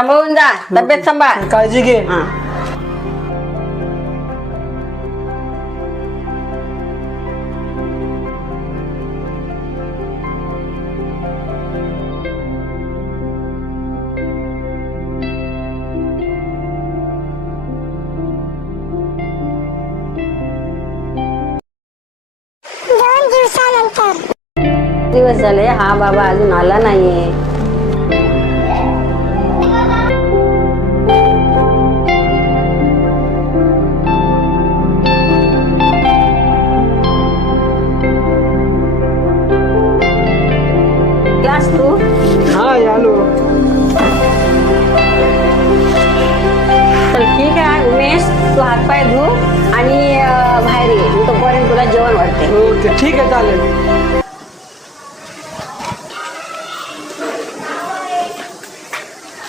सांभाळून जा, तब्येत सांभाळ. काळजी घे. हा. दिवस झाले हा बाबा अजून आला नाहीये. क्लास तू हा आलो. तर ठीक आहे उमेश, तू हातपाय धु आणि बाहेर ये. मी तोपर्यंत तुला जेवण वाढते. ओके ठीक आहे चालेल.